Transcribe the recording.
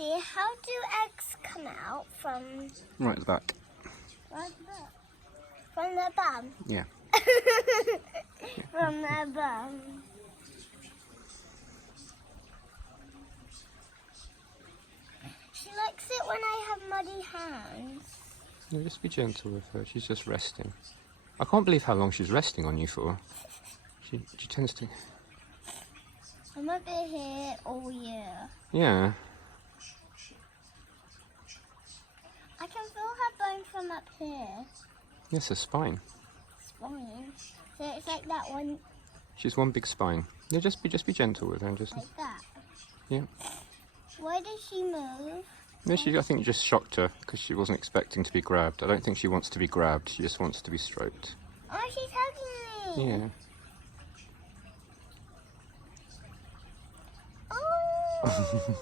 Daddy, how do eggs come out from... Right at the back. Right there? From the bum? Yeah. From the bum. She likes it when I have muddy hands. No, just be gentle with her. She's just resting. I can't believe how long she's resting on you for. She tends to... I might be here all year. Yeah. I can feel her bone from up here. Yes, her spine. Spine. So it's like that one. She's one big spine. Yeah, just be gentle with her and just... Like that. Yeah. Why did she move? No, I think you just shocked her because she wasn't expecting to be grabbed. I don't think she wants to be grabbed. She just wants to be stroked. Oh, she's hugging me. Yeah. Oh.